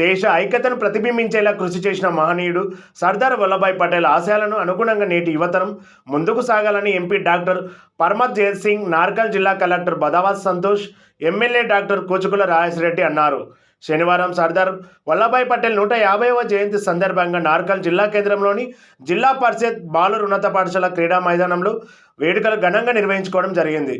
దేశ ఐక్యతను ప్రతిబింబించేలా కృషి చేసిన మహనీయుడు సర్దార్ వల్లభాయ్ పటేల్ ఆశయాలను అనుగుణంగా నేటి యువతరం ముందుకు సాగాలని ఎంపీ డాక్టర్ పరమత్ జయత్ సింగ్ నార్కల్ జిల్లా collector Badavath Santosh MLA doctor Kuchukulla Rajeshwar Reddy అన్నారు. శనివారం సర్దార్ వల్లభాయ్ పటేల్ నూట యాభైవ జయంతి సందర్భంగా నార్కల్ జిల్లా కేంద్రంలోని జిల్లా పరిషత్ బాలురు ఉన్నత పాఠశాల క్రీడా మైదానంలో వేడుకలు ఘనంగా నిర్వహించుకోవడం జరిగింది.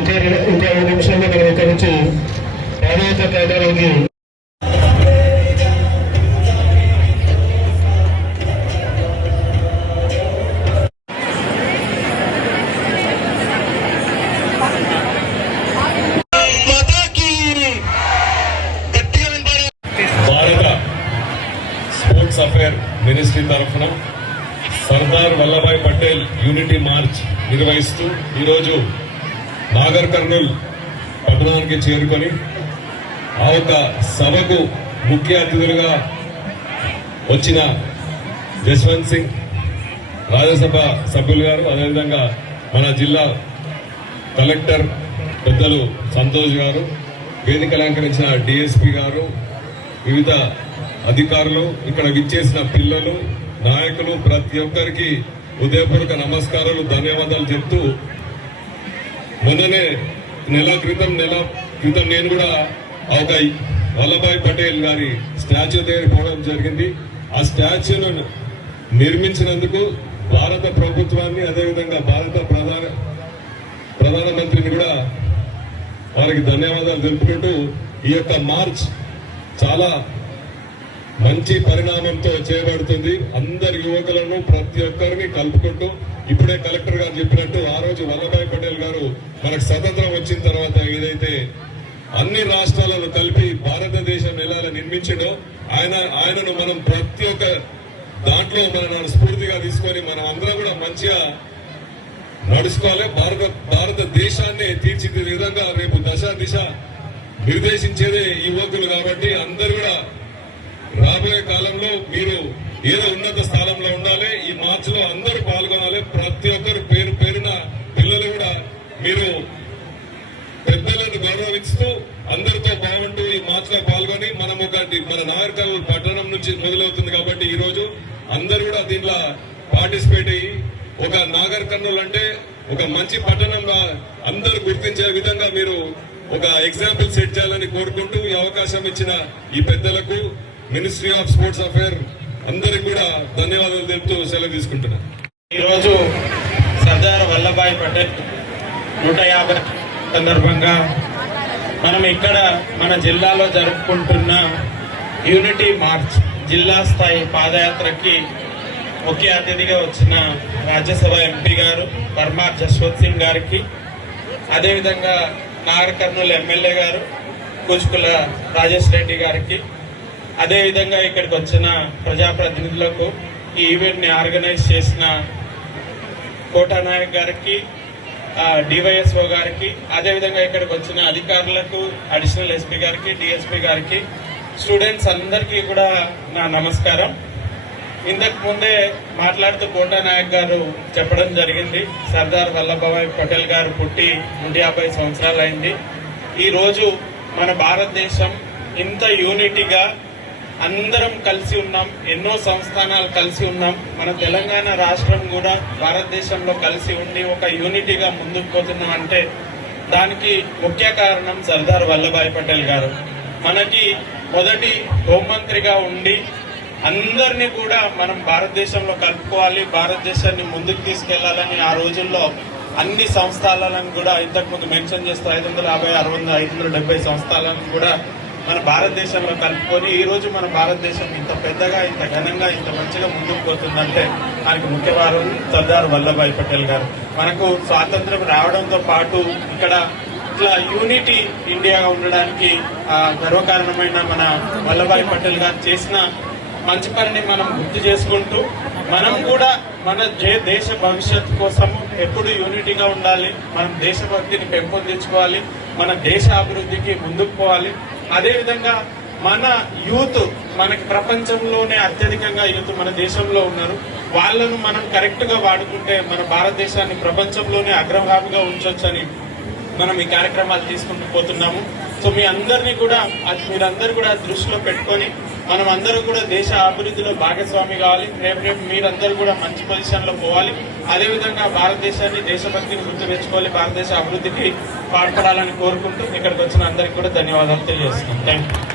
ఇంకా రెండు- ఐదు నిమిషాల్లో మనం ఇక్కడ నుంచి పాదయాత్ర భారత స్పోర్ట్స్ అఫేర్ మినిస్ట్రీ తరఫున సర్దార్ వల్లభాయ్ పటేల్ యూనిటీ మార్చ్ నిర్వహిస్తూ ఈరోజు నాగర్ కర్నూల్ పట్టణానికి చేరుకొని ఆ యొక్క సభకు ముఖ్య అతిథులుగా వచ్చిన జస్వంత్ సింగ్ రాజ్యసభ సభ్యులు గారు అదేవిధంగా మన జిల్లా కలెక్టర్ పెద్దలు సంతోష్ గారు వేదిక అలంకరించిన డిఎస్పి గారు వివిధ అధికారులు ఇక్కడ విచ్చేసిన పిల్లలు నాయకులు ప్రతి ఒక్కరికి ఉదయపూర్వక నమస్కారాలు ధన్యవాదాలు చెప్తూ మొన్ననే నెల క్రితం నెల క్రితం నేను కూడా ఒక వల్లభాయ్ పటేల్ గారి స్టాచ్యూ దగ్గర పోవడం జరిగింది. ఆ స్టాచ్యూను నిర్మించినందుకు భారత ప్రభుత్వాన్ని అదేవిధంగా భారత ప్రధాన ప్రధానమంత్రిని కూడా వారికి ధన్యవాదాలు తెలుపుకుంటూ ఈ యొక్క మార్చ్ చాలా మంచి పరిణామంతో చేయబడుతుంది. అందరి యువకులను ప్రతి ఒక్కరిని కలుపుకుంటూ ఇప్పుడే కలెక్టర్ గారు చెప్పినట్టు ఆ రోజు వల్లభాయ్ పటేల్ గారు మనకు స్వతంత్రం వచ్చిన తర్వాత ఏదైతే అన్ని రాష్ట్రాలను కలిపి భారతదేశం ఎలా నిర్మించడో ఆయన ఆయనను మనం ప్రతి ఒక్క దాంట్లో మనం స్ఫూర్తిగా తీసుకొని మనం అందరం కూడా మంచిగా నడుచుకోవాలి. భారత భారతదేశాన్ని తీర్చిదిద్దే విధంగా రేపు దశ దిశ నిర్దేశించేదే ఈ యువకులు కాబట్టి అందరు కూడా రాబోయే కాలంలో మీరు ఏదో ఉన్నత స్థానం ఉండాలి ఈ మార్చ్లో అందరూ పాల్గొనాలి ప్రతి ఒక్కరు పేరు పేరున పిల్లలు కూడా మీరు పెద్దలను గౌరవిస్తూ అందరితో బాగుంటూ ఈ మార్చ్లో పాల్గొని మనం ఒకటి మన నాగరికల్ పట్టణం నుంచి మొదలవుతుంది కాబట్టి ఈ రోజు అందరు కూడా దీంట్లో పార్టిసిపేట్ అయ్యి ఒక నాగర్ కర్నూలు అంటే ఒక మంచి పట్టణంగా అందరూ గుర్తించే విధంగా మీరు ఒక ఎగ్జాంపుల్ సెట్ చేయాలని కోరుకుంటూ ఈ అవకాశం ఇచ్చిన ఈ పెద్దలకు మినిస్ట్రీ ఆఫ్ స్పోర్ట్స్ అఫేర్ అందరికి కూడా ధన్యవాదాలు తెలుపుతూ సెలవు తీసుకుంటున్నా ఈరోజు సర్దార్ వల్లభాయ్ పటేల్ నూట యాభై సందర్భంగా మనం ఇక్కడ మన జిల్లాలో జరుపుకుంటున్న యూనిటీ మార్చ్ జిల్లా స్థాయి పాదయాత్రకి ముఖ్య అతిథిగా వచ్చిన రాజ్యసభ ఎంపీ గారు పర్మార్ జస్వంత్ సింగ్ గారికి అదేవిధంగా నాగర్ కర్నూలు ఎమ్మెల్యే గారు కూచుకుల రాజేష్ రెడ్డి గారికి అదేవిధంగా ఇక్కడికి వచ్చిన ప్రజాప్రతినిధులకు ఈ ఈవెంట్ని ఆర్గనైజ్ చేసిన కోటా నాయక్ గారికి డివైఎస్ఓ గారికి అదేవిధంగా ఇక్కడికి వచ్చిన అధికారులకు అడిషనల్ ఎస్పీ గారికి డిఎస్పీ గారికి స్టూడెంట్స్ అందరికీ కూడా నా నమస్కారం. ఇంతకు ముందే మాట్లాడుతూ కోటా నాయక్ గారు చెప్పడం జరిగింది. సర్దార్ వల్లభాయ్ పటేల్ గారు పుట్టి నూట యాభై సంవత్సరాలు అయింది ఈరోజు మన భారతదేశం ఇంత యూనిటీగా అందరం కలిసి ఉన్నాం ఎన్నో సంస్థానాలు కలిసి ఉన్నాం. మన తెలంగాణ రాష్ట్రం కూడా భారతదేశంలో కలిసి ఉండి ఒక యూనిటీగా ముందుకు పోతున్నాం అంటే దానికి ముఖ్య కారణం సర్దార్ వల్లభాయ్ పటేల్ గారు. మనకి మొదటి హోంమంత్రిగా ఉండి అందరినీ కూడా మనం భారతదేశంలో కలుపుకోవాలి భారతదేశాన్ని ముందుకు తీసుకెళ్ళాలని ఆ రోజుల్లో అన్ని సంస్థానాలను కూడా ఇంతకుముందు మెన్షన్ చేస్తూ ఐదు వందల యాభై ఆరు వందల ఐదు వందల డెబ్బై సంస్థానాలను కూడా మన భారతదేశంలో కలుపుకొని ఈరోజు మన భారతదేశం ఇంత పెద్దగా ఇంత ఘనంగా ఇంత మంచిగా ముందుకు పోతుందంటే మనకి ముఖ్యవారం సర్దార్ వల్లభాయ్ పటేల్ గారు. మనకు స్వాతంత్రం రావడంతో పాటు ఇక్కడ ఇట్లా యూనిటీ ఇండియాగా ఉండడానికి గర్వకారణమైన మన వల్లభాయ్ పటేల్ గారు చేసిన మంచి పనిని మనం గుర్తు చేసుకుంటూ మనం కూడా మన దేశ భవిష్యత్తు కోసం ఎప్పుడు యూనిటీగా ఉండాలి మనం దేశభక్తిని పెంపొందించుకోవాలి మన దేశ అభివృద్ధికి ముందుకు పోవాలి. అదేవిధంగా మన యూత్ మనకి ప్రపంచంలోనే అత్యధికంగా యూత్ మన దేశంలో ఉన్నారు. వాళ్ళను మనం కరెక్ట్గా వాడుకుంటే మన భారతదేశాన్ని ప్రపంచంలోనే అగ్రభావిగా ఉంచొచ్చని మనం ఈ కార్యక్రమాలు తీసుకుంటూ పోతున్నాము. సో మీ అందరినీ కూడా అది మీరందరూ కూడా దృష్టిలో పెట్టుకొని మనం అందరూ కూడా దేశ అభివృద్ధిలో భాగస్వామి కావాలి. రేపు రేపు మీరందరూ కూడా మంచి పొజిషన్లో పోవాలి. అదేవిధంగా భారతదేశాన్ని దేశభక్తిని గుర్తు తెచ్చుకోవాలి. భారతదేశ అభివృద్ధికి పాల్పడాలని కోరుకుంటూ ఇక్కడికి వచ్చిన అందరికీ కూడా ధన్యవాదాలు తెలియజేస్తున్నాం. Thank you